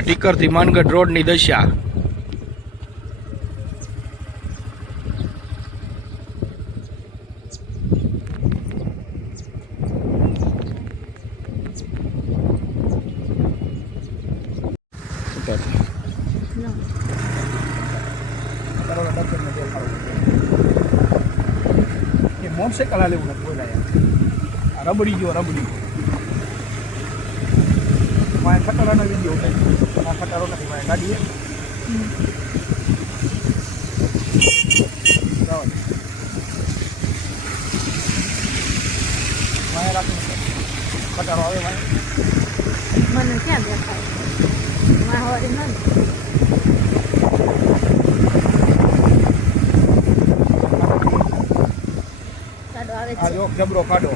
આ ટીકરથી માનગઢ રોડની દશા એ મોક્ષે કલા લેવું નથી બોલાય આ રબડી ગયો રબડી મારે ખટારાનો વીડિયો ઉઠાય આ ખટારો નથી મારે ગાડી મારે રાખવું ખટારો આવે મારે. મને ક્યાં દેખાય? માહવારી નથી સાડો આવે. આ જો જબરો કાઢો.